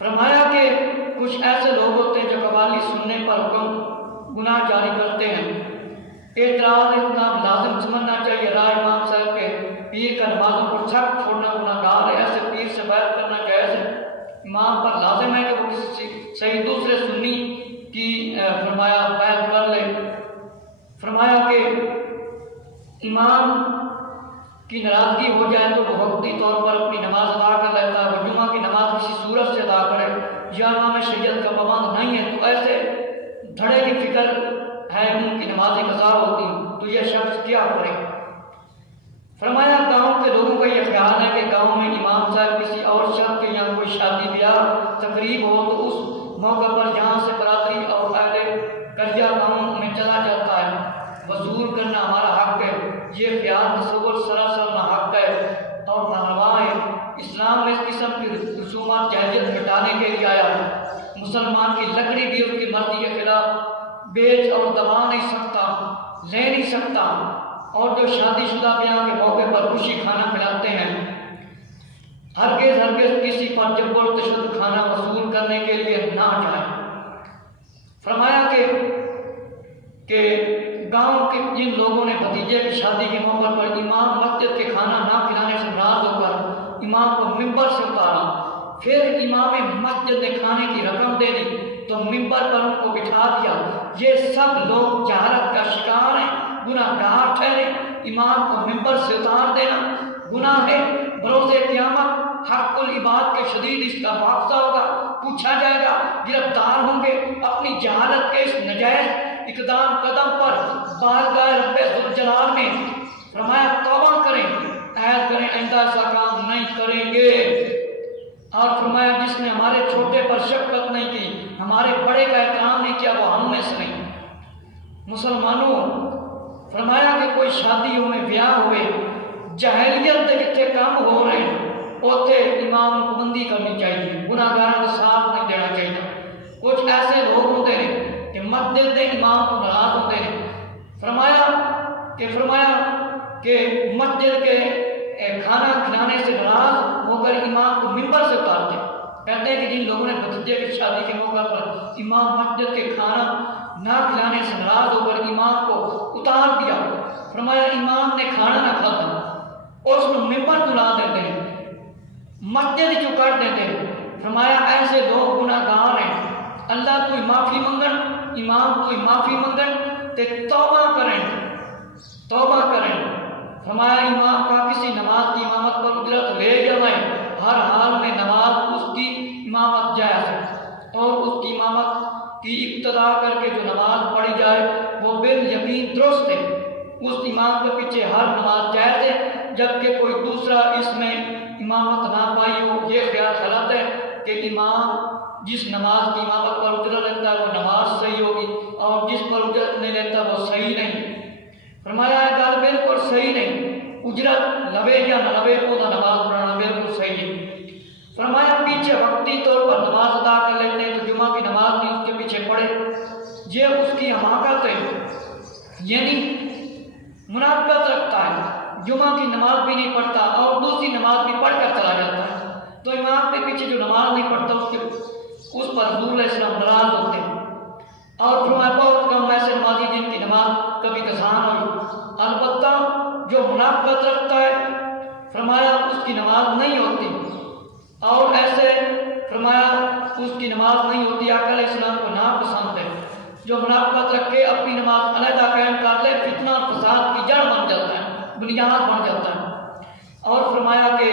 فرمایا کہ کچھ ایسے لوگ ہوتے ہیں جو قوالی سننے پر حکم گناہ جاری کرتے ہیں۔ اعتراض اتنا لازم سمجھنا چاہیے، رائے امام صاحب کے پیر کا نمازوں پر سخت چھوڑنا گناہ گار ہے، ایسے پیر سے بیعت کرنا جائز ہے۔ امام پر لازم ہے کہ وہ کسی صحیح دوسرے سنی کی فرمایا بیعت کر لے۔ فرمایا کہ امام کی ناراضگی ہو جائے تو وہ وقتی طور پر اپنی نماز ادا کر لیتا ہے، وہ جمعہ کی نماز کسی صورت سے ادا کرے یا امام شریعت کا پابند نہیں ہے تو ایسے دھڑے کی فکر ہے ان کی نمازیں قضا ہوتی ہیں، تو یہ شخص کیا کرے؟ فرمایا گاؤں کے لوگوں کا یہ خیال ہے کہ گاؤں میں امام صاحب کسی اور شخص کے یہاں کوئی شادی بیاہ تقریب ہو تو اس موقع پر یہاں سے برادری اور اہل قریہ گاؤں میں چلا جاتا ہے۔ وصول کرنا ہمارا حق ہے، یہ خیال تصور سراسر ناحق ہے اور ناروا ہے۔ اسلام میں اس قسم کی رسومات جاہلیت مٹانے کے لیے آیا ہے۔ مسلمان کی لکڑی بھی اس کی مرضی کے خلاف بیچ اور دبا نہیں سکتا، لے نہیں سکتا، اور جو شادی شدہ بیاہ کے موقع پر خوشی کھانا کھلاتے ہیں ہرگز کسی پر جبر و تشدد کھانا وصول کرنے کے لیے نہ جائیں۔ فرمایا کہ گاؤں کے جن لوگوں نے بھتیجے کی شادی کے موقع پر امام مسجد کے کھانا نہ کھلانے سے ناراض ہو کر امام کو ممبر سے اتارا، پھر امام مسجد نے کھانے کی رقم دے دی تو ممبر پر ان کو بٹھا دیا، یہ سب لوگ جہالت کا شکار ہیں، گناہ گار ٹھہرے۔ امام کو ممبر سے اتار دینا گناہ ہے۔ بروز قیامت حق العباد کے شدید اس کا معاوضہ ہوگا، پوچھا جائے گا، گرفتار ہوں گے اپنی جہالت کے اس نجائز اقدام قدم پر بارگاہ رب ذوالجلال میں۔ فرمایا توبہ کریں، عہد کریں آئندہ ایسا کام نہیں کریں گے۔ اور فرمایا جس نے ہمارے چھوٹے پر شفقت نہیں کی، ہمارے بڑے کا احترام نہیں کیا، وہ ہم میں سے نہیں۔ مسلمانوں، فرمایا کہ کوئی شادیوں میں بیاہ ہوئے جاہلیت کے جتنے کام ہو رہے ہیں اوتے امام کو بندی کرنی چاہیے، گناہ گاروں کا ساتھ نہیں دینا چاہیے۔ کچھ ایسے لوگ ہوتے ہیں کہ مسجد کے امام کو ناراض ہوتے ہیں۔ فرمایا کہ مسجد کے کھانا کھلانے سے ناراض ہو کر امام کو ممبر سے اتارتے ہیں۔ کہتے ہیں کہ جن لوگوں نے بھتیجے کی شادی کے موقع پر امام مسجد کے کھانا نہ کھلانے سے ناراض ہو کر امام کو اتار دیا، فرمایا امام نے کھانا نہ کھاتا اور اس کو ممبر دلا دیتے ہیں، مسجد چو کر دیتے ہیں۔ فرمایا ایسے لوگ گناہ گار ہیں، اللہ تو معافی منگن، امام تو معافی منگن تے توبہ کریں۔ فرمایا امام کا کسی نماز کی امامت پر اجرت لے جائیں، ہر حال میں نماز اس کی امامت جائز ہے، اور اس کی امامت کی اقتدا کر کے جو نماز پڑھی جائے وہ بالیقین درست ہے۔ اس امام کے پیچھے ہر نماز جائز ہے، جبکہ کوئی دوسرا اس میں امامت نہ پائی ہو۔ یہ خیال غلط ہے کہ امام جس نماز کی امامت پر اجرت لیتا ہے وہ نماز صحیح ہوگی اور جس پر اجرت نہیں لیتا وہ صحیح نہیں۔ فرمایا ہے گل بالکل صحیح نہیں، اجرت لوے یا نہ لوے وہ نماز پڑھنا بالکل صحیح ہے۔ فرمایا پیچھے وقتی طور پر نماز ادا کر لیتے ہیں تو جمعہ کی نماز بھی اس کے پیچھے پڑھے، یہ اس کی حماقت ہے، یعنی منافقت رکھتا ہے، جمعہ کی نماز بھی نہیں پڑھتا اور دوسری نماز بھی پڑھ کر چلا جاتا ہے، تو امام کے پیچھے جو نماز نہیں پڑھتا اس پر حضور علیہ السلام ناراض ہوتے ہیں۔ اور فرمایا بہت کم ایسے نمازی جن کی نماز کبھی قضا نہ ہوئی، البتہ جو منافقت رکھتا ہے فرمایا اس کی نماز نہیں ہوتی، اور ایسے فرمایا اس کی نماز نہیں ہوتی، آقا علیہ السلام کو ناپسند ہے۔ جو منافقت رکھ کے اپنی نماز علیحدہ قائم کر لے فتنہ اور فساد کی جڑ بن جاتا ہے، بنیاد بن جاتا ہے۔ اور فرمایا کہ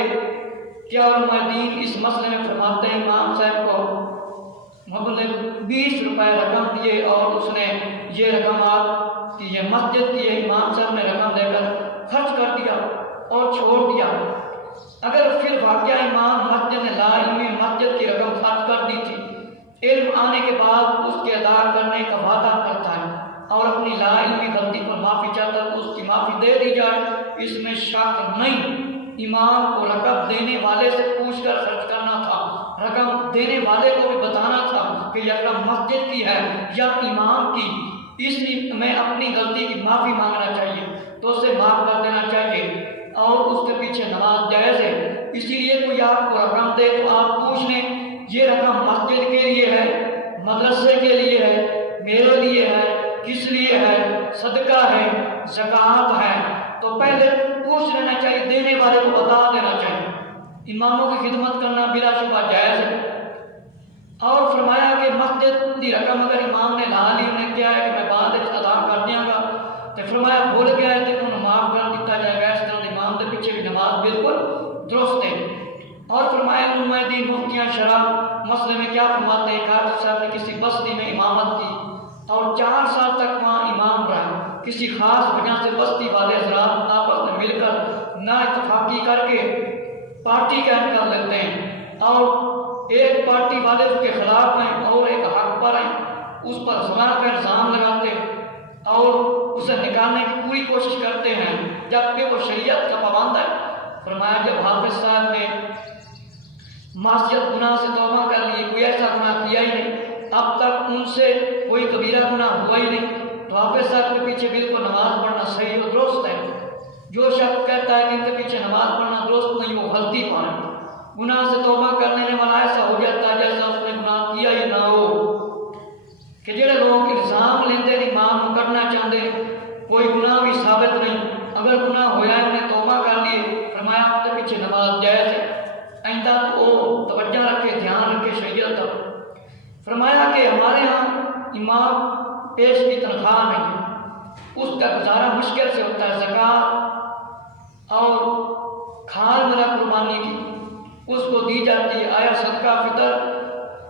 کیا علماء دین اس مسئلے میں فرماتے ہیں امام صاحب کو مبلغ 20 روپے رقم دیے اور اس نے یہ رقم آپ کی یہ مسجد کی ہے، امام صاحب نے رقم دے کر خرچ کر دیا اور چھوڑ دیا۔ اگر پھر واقعہ امام مسجد نے لا علمی مسجد کی رقم خرچ کر دی تھی، علم آنے کے بعد اس کے ادا کرنے کا وعدہ کرتا ہے اور اپنی لا علمی غلطی پر معافی چاہتا ہے تو اس کی معافی دے دی جائے، اس میں شک نہیں۔ امام کو رقم دینے والے سے پوچھ کر خرچ کرنا تھا، رقم دینے والے کو بھی بتانا تھا کہ یہ رقم مسجد کی ہے یا امام کی، اس لیے میں اپنی غلطی کی معافی مانگنا چاہیے تو اسے معاف کر دینا چاہیے، اور اس کے پیچھے نماز جائز ہے۔ اسی لیے کوئی آپ کو رقم دے تو آپ پوچھ لیں یہ رقم مسجد کے لیے ہے، مدرسے کے لیے ہے، میرے لیے ہے، کس لیے ہے، صدقہ ہے، زکوٰۃ ہے، تو پہلے پوچھ لینا چاہیے، دینے والے کو بتا دینا چاہیے۔ اماموں کی خدمت کرنا بلا شبہ جائز ہے۔ اور فرمایا کہ مسجد کی رقم اگر امام نے لا لی، انہیں کیا ہے کہ میں بعد ادا کر دیا گا، تو فرمایا بھول گیا ہے تو انہوں معاف کر دیتا جائے گا۔ اس طرح امام کے پیچھے بھی نماز بالکل درست ہے۔ اور فرمایا علماء دین مفتیاں شرح مسئلے میں کیا فرماتے ہیں، حافظ صاحب نے کسی بستی میں امامت کی اور 4 سال تک وہاں امام رہا، کسی خاص وجہ سے بستی والے حضرات آپس میں مل کر نا اتفاقی کر کے پارٹی قائم کر لیتے ہیں، اور ایک پارٹی والے اس کے خلاف ہیں اور ایک حق پر ہیں، اس پر زنا کا الزام لگاتے اور اسے نکالنے کی پوری کوشش کرتے ہیں، جبکہ وہ شریعت کا پابند ہے۔ فرمایا جب حافظ صاحب نے معصیت گناہ سے توبہ کر لی، کوئی ایسا گناہ کیا ہی نہیں، اب تک ان سے کوئی کبیرہ گناہ ہوا ہی نہیں، تو حافظ صاحب کے پیچھے بالکل نماز پڑھنا صحیح و درست ہے۔ جو شخص کہتا ہے کہ ان کے پیچھے نماز پڑھنا درست نہیں، وہ غلطی پائے۔ گناہ سے توبہ کر لینے والا ایسا ہو جاتا ہے جیسا اس نے گناہ کیا ہی نہ ہو۔ کہ جڑے لوگ الزام لیندے امام کرنا چاہتے کوئی گناہ بھی ثابت نہیں، اگر گناہ ہویا ہے انہیں توبہ کر لیے، فرمایا آپ کے پیچھے نماز جائز ہے۔ آئندہ تو وہ توجہ رکھے، دھیان رکھے شریعت تک۔ فرمایا کہ ہمارے ہاں امام پیش کی تنخواہ نہیں، اس کا گزارا مشکل سے ہوتا ہے، زکوٰۃ اور کھال ملا قربانی کی اس کو دی جاتی ہے۔ آیا صدقہ فطر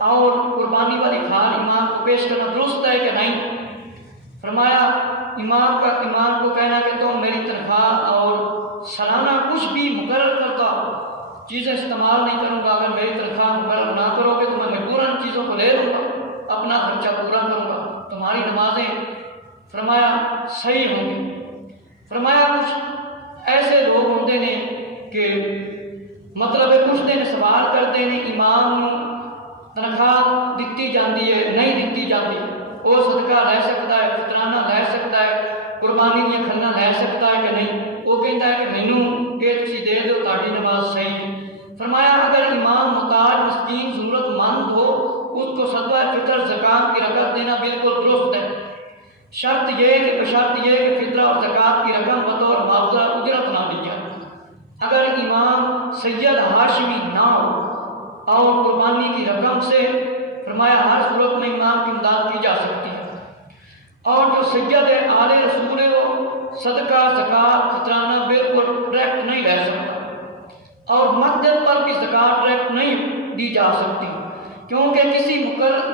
اور قربانی والی کھال امام کو پیش کرنا درست ہے کہ نہیں؟ فرمایا امام کو کہنا کہ تم میری تنخواہ اور سالانہ کچھ بھی مقرر کرتا چیزیں استعمال نہیں کروں گا، اگر میری تنخواہ مقرر نہ کرو گے تو میں مجبوراً چیزوں کو لے لوں گا، اپنا خرچہ پورا کروں گا، تمہاری نمازیں فرمایا صحیح ہوں گی۔ فرمایا کچھ ایسے لوگ ہوتے ہیں کہ مطلب کچھ دن سوال کرتے ہیں، امام تنخواہ دیتی جاتی ہے نہیں دیتی جاتی، وہ صدقہ لے سکتا ہے، فطرانہ لے سکتا ہے، قربانی دیا کھلنا لے سکتا ہے کہ نہیں؟ وہ کہتا ہے کہ مینوں یہ تسی دے دو، تاڑی نماز صحیح ہے۔ فرمایا اگر امام محتاج مسکین ضرورت مند ہو، اس کو صدقہ فطر زکوٰۃ کی رقم دینا بالکل درست ہے، شرط یہ کہ فطرہ اور زکوٰۃ کی رقم بطور معاوضہ اجرت نہ دی جائے۔ اگر امام سید ہاشمی نہ ہو اور قربانی کی رقم سے، فرمایا ہر صورت میں امام کی امداد کی جا سکتی ہے، اور جو سید آل رسول ہے وہ صدقہ زکوٰۃ فطرانہ بالکل ڈائریکٹ نہیں لے سکتا، اور مسجد پر بھی زکوٰۃ ڈائریکٹ نہیں دی جا سکتی، کیونکہ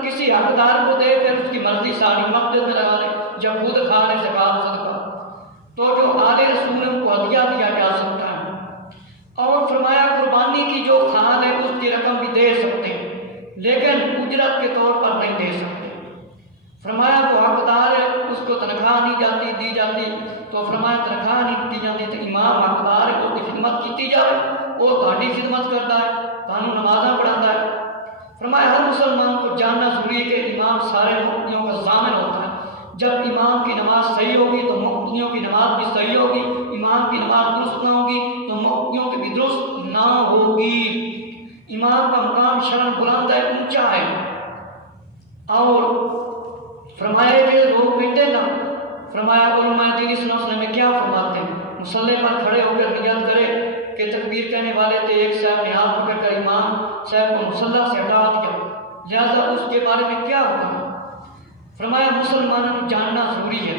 کسی حقدار کو دے پھر اس کی مرضی ساری مسجد میں لگا لے، جب خود کھا لے زکوٰۃ صدقہ، تو جو آل رسول ان کو ہدیہ دیا جا سکتا ہے۔ اور فرمایا قربانی کی جو کھال ہے اس کی رقم بھی دے سکتے ہیں، لیکن اجرت کے طور پر نہیں دے سکتے۔ فرمایا وہ حقدار ہے، اس کو تنخواہ نہیں دی جاتی، تو فرمایا تنخواہ نہیں دی جاتی تو امام حقدار ہے، اس کی خدمت کی جائے، وہ تہاڈی خدمت کرتا ہے، تانوں نمازاں پڑھاتا ہے۔ فرمایا ہر مسلمان کو جاننا ضروری ہے کہ امام سارے مقتدیوں کا ضامن ہوتا ہے، جب امام کی نماز صحیح ہوگی تو مقتدیوں کی نماز بھی صحیح ہوگی، امام کی نماز درست نہ ہوگی تو مقتدیوں کی بھی درست نہ ہوگی۔ امام کا مقام شرعاً بلند ہے، اونچا ہے۔ اور فرمایا کہ لوگ کہتے نا، فرمایا علماء دین اس مسئلے میں کیا فرماتے ہیں، مصلی پر کھڑے ہو کر نیت کرے کہ تکبیر کہنے والے تھے، ایک صاحب نے ہاتھ پکڑ کر امام صاحب کو مصلی سے ہٹا دیا، لہذا اس کے بارے میں کیا ہوگا؟ فرمایا مسلمانوں کو جاننا ضروری ہے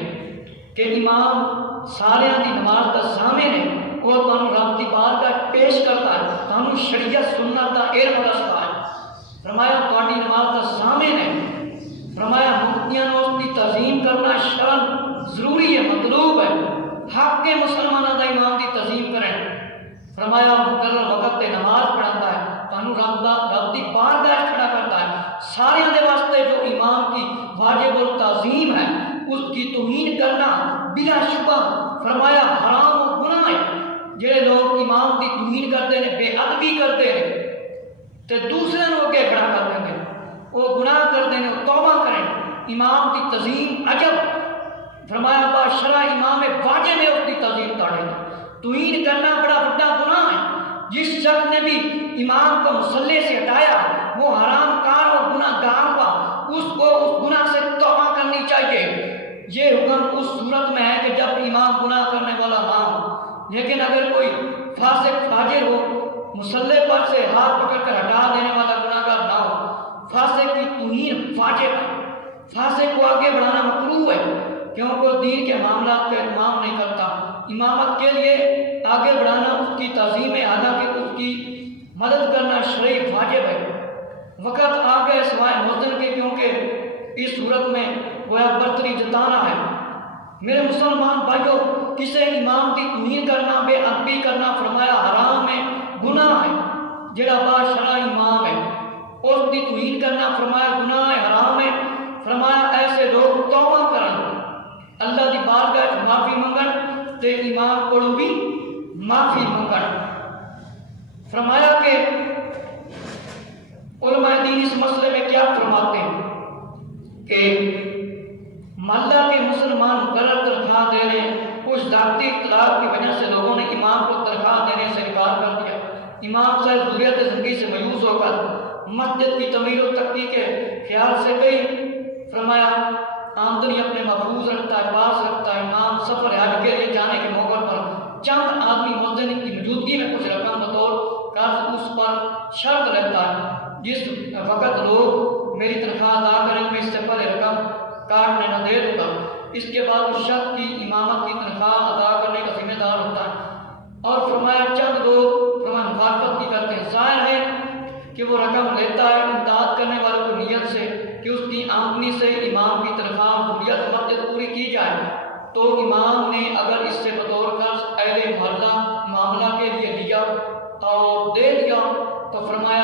کہ امام ساریاں دی نماز کا ضامن ہے، اور تانوں رب دی بارگاہ پیش کرتا ہے، تانوں شریعت سنت دا علم دستا ہے۔ فرمایا تہاڈی نماز کا ضامن ہے۔ فرمایا مقتدیاں نوں اس کی تعظیم کرنا شرعاً ضروری ہے، مطلوب ہے، حق کے مسلمانوں دا امام دی تعظیم کریں۔ فرمایا مقرر وقت تے نماز پڑھاتا ہے، تانوں رب دی بارگاہ کھڑا کرتا ہے۔ سارے دے واسطے جو امام کی واجب التعظیم ہے اس کی توہین کرنا بلا شبہ فرمایا حرام و گناہ ہے۔ جڑے لوگ امام کی توہین کرتے ہیں، بے ادبی کرتے ہیں تے دوسرے لوگ کے کھڑا کر دیں گے، وہ گناہ کرتے ہیں، وہ توبہ کریں۔ امام کی تعظیم عجب، فرمایا با شرع امام واجب ہے اس کی تعظیم تاڑے توہین کرنا بڑا بڑا گناہ ہے۔ جس شخص نے بھی امام کو مصلی سے ہٹایا وہ حرام کار اور گناہ گار کا اس کو اس گناہ سے توبہ کرنی چاہیے۔ یہ حکم اس صورت میں ہے کہ جب امام گناہ کرنے والا نہ ہو، لیکن اگر کوئی فاسق فاجر ہو، مصلی پر سے ہاتھ پکڑ کر ہٹا دینے والا گناہ گار نہ ہو، فاسق کی توہین واجب ہے، فاسق کو آگے بڑھانا مکروہ ہے کیونکہ وہ دین کے معاملات کا اہتمام نہیں کرتا۔ امامت کے لیے آگے بڑھانا اس کی تعظیم ہے، حالانکہ اس کی مدد کرنا شرعی واجب ہے۔ وقت آ گئے سوائے مؤذن کے، کیونکہ اس صورت میں گویا برتری جتانا ہے۔ میرے مسلمان بھائیوں، کسے امام کی توہین کرنا، بے ادبی کرنا فرمایا حرام ہے، گناہ ہے۔ جڑا باشرع امام ہے اس کی توہین کرنا فرمایا گناہ ہے، حرام ہے۔ فرمایا ایسے لوگ توبہ کرن، اللہ دی بارگاہ وچ معافی منگن تے امام کولوں بھی معافی منگن۔ فرمایا کہ علماء دین اس مسئلے میں کیا فرماتے ہیں کہ محلہ کے مسلمان مقرر تنخواہ دے رہے ہیں، کچھ ذاتی اختلاف کی وجہ سے لوگوں نے امام کو تنخواہ دینے سے انکار کر دیا۔ امام صاحب ضروریت زندگی سے مایوس ہو کر مسجد کی تعمیر و ترقی کے خیال سے گئی۔ فرمایا آمدنی اپنے محفوظ رکھتا ہے، پاس رکھتا ہے۔ امام سفر حج کے لیے جانے کے موقع پر چند آدمی مؤذن کی موجودگی میں کچھ رقم بطور قرض اس پر شرط لیتا ہے، جس وقت لوگ میری تنخواہ ادا کریں میں اس سے پہلے رقم کاٹنے نہ دے دوں گا۔ اس کے بعد اس شخص کی امامت کی تنخواہ ادا کرنے کا ذمہ دار ہوتا ہے۔ اور فرمایا چند لوگ فرمایا مخالفت کی کرتے ہیں۔ ظاہر ہے کہ وہ رقم لیتا ہے امداد کرنے والوں کو نیت سے کہ اس کی آمدنی سے امام کی تنخواہ ضروریت مسجد پوری کی جائے، تو امام نے اگر اس سے بطور قرض اہل محلہ معاملہ کے لیے لیا اور دے دیا تو فرمایا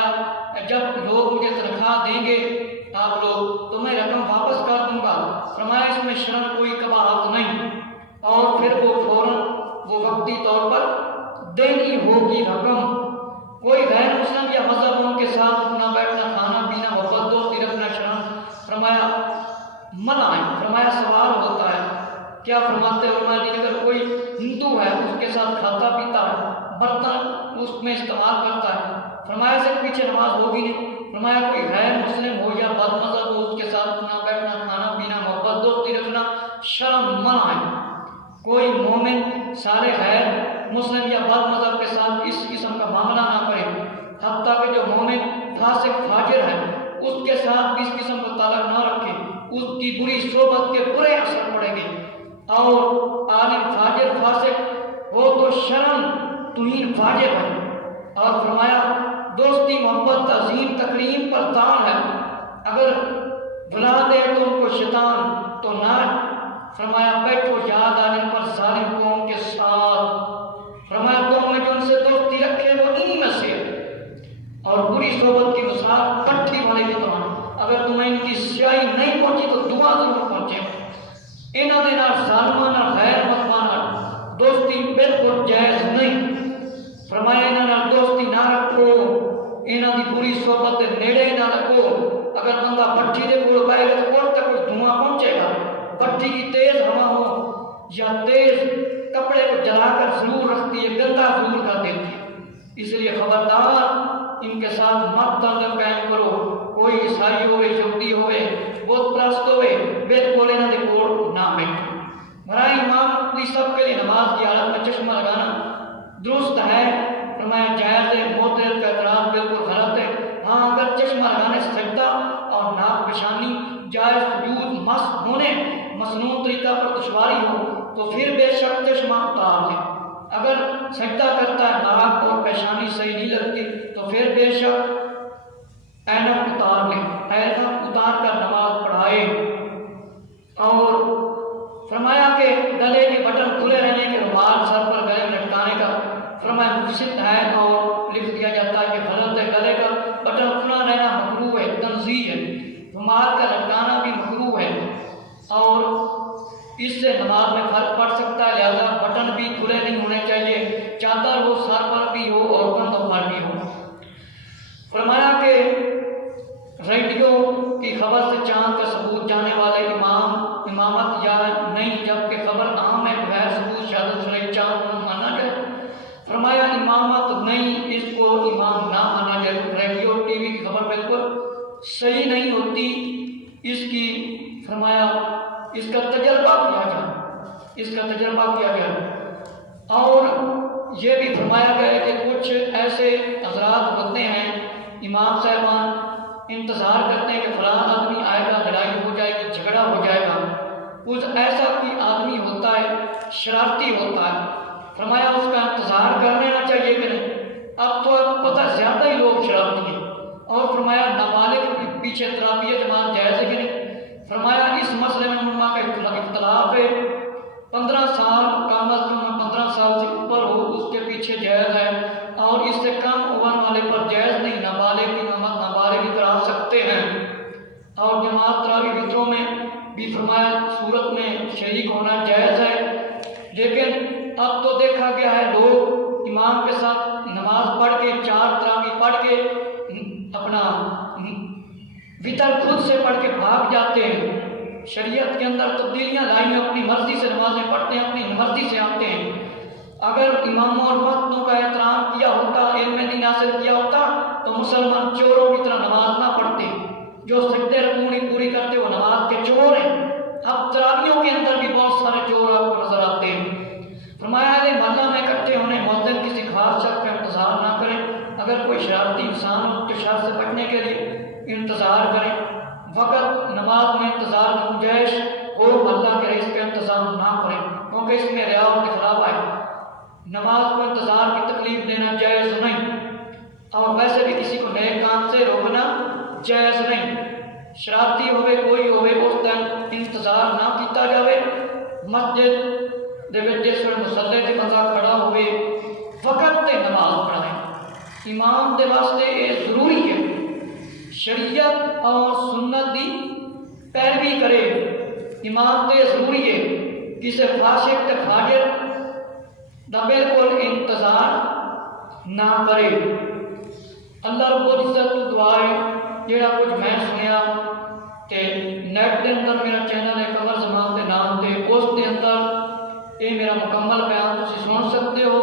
جب لوگ مجھے تنخواہ دیں گے آپ لوگ تو میں رقم واپس کر دوں گا۔ فرمایا اس میں شرعاً کوئی قباحت نہیں، اور پھر وہ فوراً وہ وقتی طور پر دینی ہوگی رقم۔ کوئی غیر مسلم یا مذہب ان کے ساتھ اٹھنا بیٹھنا کھانا پینا محبت دوستی رکھنا شرعاً فرمایا منع ہے۔ فرمایا سوال ہوتا ہے کیا فرماتے ہیں علماء دین اگر کوئی ہندو ہے اس کے ساتھ کھاتا پیتا ہے، برتن اس میں استعمال کرتا ہے، فرمایا سے پیچھے نماز ہوگی نہیں۔ فرمایا کوئی غیر مسلم ہو یا بد مذہب ہو اس کے ساتھ اٹھنا بیٹھنا کھانا پینا محبت دوستی رکھنا شرعاً منع ہے۔ کوئی مومن سارے غیر مسلم یا بد مذہب کے ساتھ اس قسم کا معاملہ نہ کرے، حتیٰ کہ جو مومن فاسق فاجر ہے اس کے ساتھ بھی اس قسم کا تعلق نہ رکھے، اس کی بری صحبت کے برے اثر پڑیں گے۔ اور عالم فاجر فاسق ہو تو شرعاً توہین واجب ہے۔ اور فرمایا دوستی محبت تعظیم تکریم پر دان ہے، اگر بلا دے تو ان کو شیطان تو نہ فرمایا بیٹھو یاد آنے پر ظالم قوم کے ساتھ۔ فرمایا قوم میں جو ان سے دوستی رکھے وہ انہی میں سے، اور بری صحبت کی مثال پٹھی والے کی طرح، اگر تمہیں ان کی سیاہی نہیں پہنچی تو دعا ضرور پہنچے۔ انہاں دے نال ظالمانہ غیر مسلمانہ دوستی بالکل جائز نہیں۔ فرمایا انہاں نال دوستی نہ رکھو، انہاں دی بری صحبت دے نیڑے نہ رکھو۔ اگر بندہ بھٹی دے کول پائے گا تو اور تک کوئی دھواں پہنچے گا۔ بھٹی کی تیز ہوا ہو یا تیز کپڑے کو جلا کر ضرور رکھتی ہے، گندا ضرور کر دیتی ہے۔ اس لیے خبردار ان کے ساتھ مت تعلق قائم کرو۔ کوئی عیسائی ہوئے، یہودی ہوئے، بت پرست ہوئے، بالکل انہاں دے کول نہ بیٹھو۔ برائے امام کی سب کے لیے نماز کی حالت میں چشمہ لگانا درست ہے، فرمایا جائز ہے، معترض کا اعتراض بالکل غلط ہے۔ ہاں اگر چشمہ لگانے سجدہ اور ناک پیشانی جائز سجود مس ہونے مسنون طریقہ پر دشواری ہو تو پھر بے شک چشمہ اتار لے۔ اگر سجدہ کرتا ہے ناک اور پیشانی صحیح نہیں لگتی تو پھر بے شک اینک اتار لے، اینک اتار کر نماز پڑھائے۔ اور فرمایا کہ گلے کے بٹن کھلے رہنے کے رومال سر پر گلے میں لٹکانے کا فرمایا مفسد ہے، اور لکھ دیا جاتا ہے کہ غلط ہے۔ گلے کا بٹن کھلا رہنا مکروہ ہے، تنزیہ ہے۔ رومال کا لٹکانا بھی مکروہ ہے، اور اس سے نماز میں فرق پڑ سکتا ہے، لہذا بٹن بھی کھلے نہیں ہونے چاہیے۔ چادر ہو سر پر بھی ہو اور کندھوں پر بھی ہو۔ صحیح نہیں ہوتی، اس کی فرمایا اس کا تجربہ کیا جائے، اس کا تجربہ کیا جائے۔ اور یہ بھی فرمایا گیا ہے کہ کچھ ایسے حضرات ہوتے ہیں، امام صاحبان انتظار کرتے ہیں کہ فلاں آدمی آئے گا، لڑائی ہو جائے گی، جھگڑا ہو جائے گا۔ کچھ ایسا کوئی آدمی ہوتا ہے، شرارتی ہوتا ہے، فرمایا اس کا انتظار کر لینا چاہیے کہ نہیں۔ اب تو پتہ زیادہ ہی لوگ شرارتی ہیں۔ اور فرمایا نابالغ کے پیچھے ترابیہ جماعت جائز ہے کہ نہیں۔ فرمایا اس مسئلے میں علماء کا اختلاف ہے، 15 سال کم از کم 15 سال سے اوپر ہو اس کے پیچھے جائز ہے، اور اس سے کم عمر والے پر جائز نہیں۔ نابالغ کی نماز نابالغ ہی کرا سکتے ہیں۔ اور جماعت تراویح وطروں میں بھی فرمایا صورت میں شریک ہونا جائز ہے۔ لیکن اب تو دیکھا گیا ہے لوگ امام کے ساتھ نماز پڑھ کے 4 تراویح پڑھ کے اپنا وطر خود سے پڑھ کے بھاگ جاتے ہیں۔ شریعت کے اندر تبدیلیاں لائی ہیں، اپنی مرضی سے نمازیں پڑھتے ہیں، اپنی مرضی سے آتے ہیں۔ اگر اماموں اور وقتوں کا احترام کیا ہوتا، علم دین حاصل کیا ہوتا، تو مسلمان چوروں کی طرح نماز نہ پڑھتے۔ جو سجدے رکوع نہیں پوری کرتے وہ نماز کے چور ہیں۔ اب تراویحوں کے اندر بھی بہت سارے چور آپ کو نظر آتے ہیں۔ فرمایا ہے محلہ میں اکٹھے ہونے مؤذن کسی خاص شخص کا انتظار نہ کریں۔ اگر کوئی شرارتی انسان ہو تو شر سے بچنے کے لیے انتظار کریں۔ وقت نماز میں انتظار گنجائش ہو اللہ کے رئیس کا انتظام نہ کریں، کیونکہ اس میں ریا کے خلاف آئے۔ نماز کو انتظار کی تکلیف دینا جائز نہیں، اور ویسے بھی کسی کو نئے کام سے روکنا جائز نہیں۔ شرارتی ہوئے کوئی ہوئے اس دن انتظار نہ کیتا جاوے۔ مسجد دے وچ جس ویلے مصلی تے بندہ کھڑا ہوئے وقت تے نماز پڑھائے۔ امام دے واسطے یہ ضروری ہے، شریعت اور سنت دی پیروی کرے۔ امام تے ضروری ہے، کسی فاسق تے فاجر دا بالکل انتظار نہ کرے۔ اللہ رب العزت تو دعا ہے جیڑا کچھ میں سنیا تے نیٹ دے اندر میرا چینل ہے قمر زمان دے نام تے، اس دے اندر یہ میرا مکمل بیان تسی سن سکتے ہو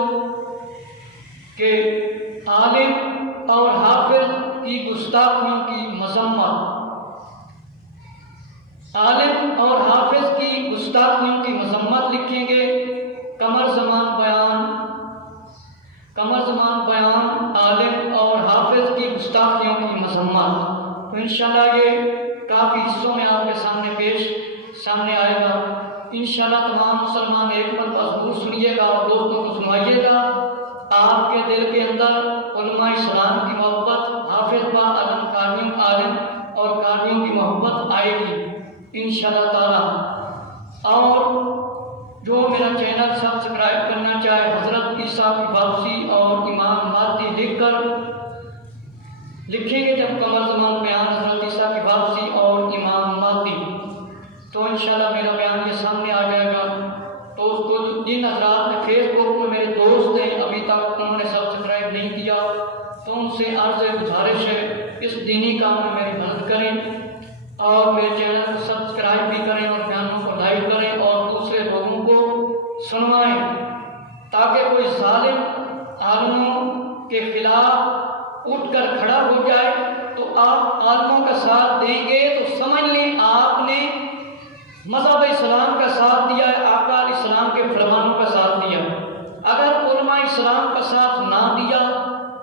کہ عالم اور حافظ کی گستاخیوں کی مذمت، عالم اور حافظ کی گستاخیوں کی مذمت لکھیں گے قمر زمان بیان، قمر زمان بیان عالم اور حافظ کی گستاخیوں کی مذمت۔ تو انشاءاللہ یہ کافی حصوں میں آپ کے سامنے آئے گا۔ انشاءاللہ تمام مسلمان ایک مرتبہ ضرور سنیے گا اور دوستوں کو سنوائیے گا۔ آپ کے دل کے اندر علماء اسلام کی محبت، حافظ با علم قاریوں عالم اور قاریوں کی محبت آئے گی انشاءاللہ تعالی۔ اور جو میرا چینل سبسکرائب کرنا چاہے حضرت عیسیٰ کی واپسی اور امام مہدی لکھ کر لکھیں گے جب قمر زمان بیان حضرت عیسیٰ کی واپسی اور امام مہدی، تو انشاءاللہ میرا بیان یہ سامنے آ جائے گا۔ تو اس کو جن حضرات نے فیس بک میں میرے دوست ہیں ابھی تک انہوں نے سبسکرائب نہیں کیا، تو ان سے عرض گزارش ہے اس دینی کام میں میری مدد کریں اور میرے چینل کو سبسکرائب بھی کریں اور بیانوں کو لائک کریں اور دوسرے لوگوں کو سنوائیں، تاکہ کوئی ظالم عالموں کے خلاف اٹھ کر کھڑا ہو جائے تو آپ عالموں کا ساتھ دیں گے تو سمجھ لیں آپ نے مذہب اسلام کا ساتھ دیا ہے، آقا علیہ السلام کے فرمانوں کا ساتھ دیا۔ اگر علماء اسلام کا ساتھ نہ دیا،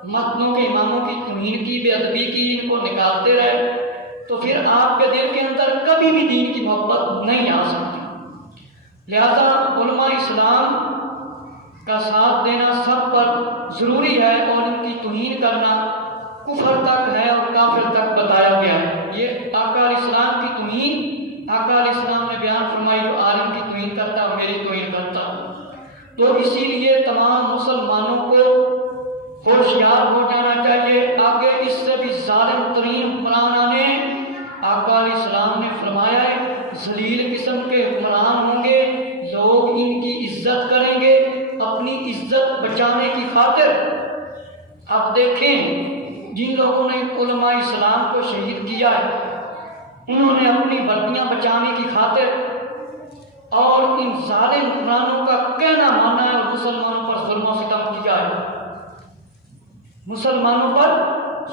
متنوں کے اماموں کی توہین کی، بے ادبی کی، ان کو نکالتے رہے، تو پھر آپ کے دل کے اندر کبھی بھی دین کی محبت نہیں آ سکتی۔ لہذا علماء اسلام کا ساتھ دینا سب پر ضروری ہے، اور ان کی توہین کرنا کفر تک ہے اور کافر تک بتایا گیا ہے۔ یہ آقا علیہ السلام کی توہین، آقا علیہ السلام نے بیان فرمائی جو عالم کی توہین کرتا ہے میری توہین کرتا ہے۔ تو اسی لیے تمام مسلمانوں کو ہوشیار ہو جانا چاہیے۔ آگے اس سے بھی ظالم ترین حکمران آنے، آقا علیہ السلام نے فرمایا ہے ذلیل قسم کے حکمران ہوں گے، لوگ ان کی عزت کریں گے اپنی عزت بچانے کی خاطر۔ اب دیکھیں جن لوگوں نے علماء اسلام کو شہید کیا ہے، انہوں نے اپنی وردیاں بچانے کی خاطر اور ان ظالم حکمرانوں کا کہنا مانا ہے اور مسلمانوں پر ظلم و ستم کیا ہے، مسلمانوں پر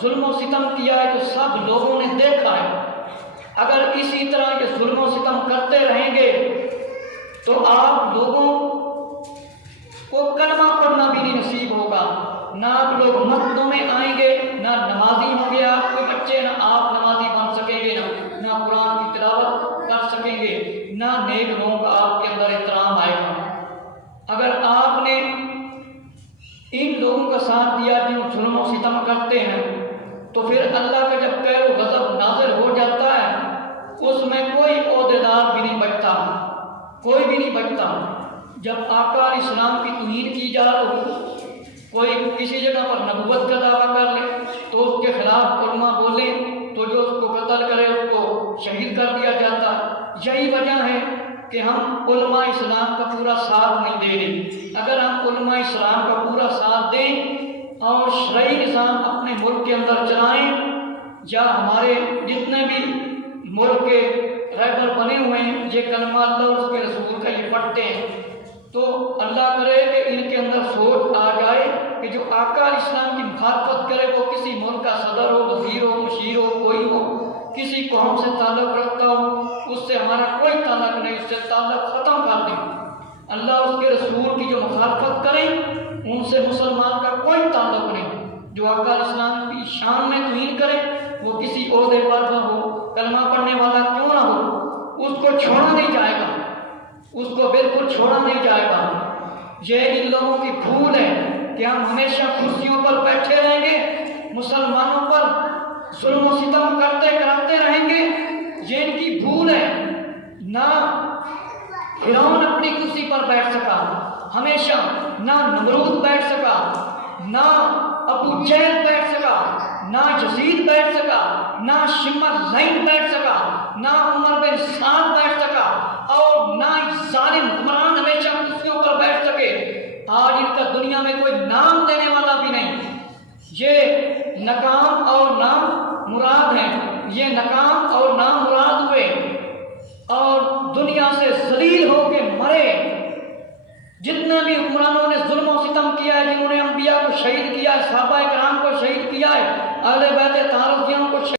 ظلم و ستم کیا ہے تو سب لوگوں نے دیکھا ہے۔ اگر اسی طرح کے ظلم و ستم کرتے رہیں گے تو آپ لوگوں کو کلمہ پڑھنا بھی نہیں نصیب ہوگا، نہ آپ لوگ مسجدوں میں آئیں گے، نہ نمازی ہوں گے آپ کے بچے، نہ آپ نمازی بن سکیں گے، نہ قرآن کی تلاوت کر سکیں گے، نہ نیک لوگوں کا آپ کے اندر احترام آئے گا۔ اگر آپ نے ان لوگوں کا ساتھ دیا جو ظلم و ستم کرتے ہیں تو پھر اللہ کا جب قہر و غضب نازل ہو جاتا ہے اس میں کوئی عہدیدار بھی نہیں بچتا، کوئی بھی نہیں بچتا۔ جب آقا علیہ السلام کی توہین کی جا رہی ہو، کوئی کسی جگہ پر نبوت کا دعویٰ کر لے تو اس کے خلاف علماء بولیں تو جو اس کو قتل کرے اس کو شہید کر دیا جاتا۔ یہی وجہ ہے کہ ہم علماء اسلام کا پورا ساتھ نہیں دے رہے۔ اگر ہم علماء اسلام کا پورا ساتھ دیں اور شرعی نظام اپنے ملک کے اندر چلائیں، یا ہمارے جتنے بھی ملک کے رہبر بنے ہوئے ہیں یہ کلمہ اللہ اور اس کے رسول کا یہ پڑھتے ہیں، تو اللہ کرے کہ ان کے اندر سوچ آ جائے کہ جو آقا علیہ السلام کی مخالفت کرے وہ کسی ملک کا صدر ہو، وزیر ہو، مشیر ہو، کوئی ہو، کسی قوم سے تعلق رکھتا ہو، اس سے ہمارا کوئی تعلق نہیں، اس سے تعلق ختم کر دیں۔ اللہ اور اس کے رسول کی جو مخالفت کریں ان سے مسلمان کا کوئی تعلق نہیں۔ جو آقا علیہ السلام کی شان میں توہین کرے وہ کسی عہدے پر نہ ہو، کلمہ پڑھنے والا کیوں نہ ہو، اس کو چھوڑا نہیں جائے گا، اس کو بالکل چھوڑا نہیں جائے گا۔ یہ ان لوگوں کی بھول ہے کہ ہم ہمیشہ کرسیوں پر بیٹھے رہیں گے، مسلمانوں پر ظلم و ستم کرتے رہیں گے، یہ ان کی بھول ہے۔ نہ فرعون اپنی کرسی پر بیٹھ سکا ہمیشہ، نہ نمرود بیٹھ سکا، نہ ابو جہل بیٹھ سکا، نہ یزید بیٹھ سکا، نہ شمر لعین بیٹھ سکا، نہ عمر بن سعد بیٹھ سکا، اور نہ ظالم حکمران ہمیشہ کرسیوں پر بیٹھ سکے۔ آج ان کا دنیا میں کوئی نام دینے والا بھی نہیں، یہ ناکام اور نام مراد ہیں، یہ ناکام اور نام مراد ہوئے اور دنیا سے ذلیل ہو کے مرے۔ جتنے بھی حکمرانوں نے ظلم و ستم کیا ہے، جنہوں نے انبیاء کو شہید کیا ہے، صحابہ کرام کو شہید کیا ہے، اہل بیت تعارفیوں کو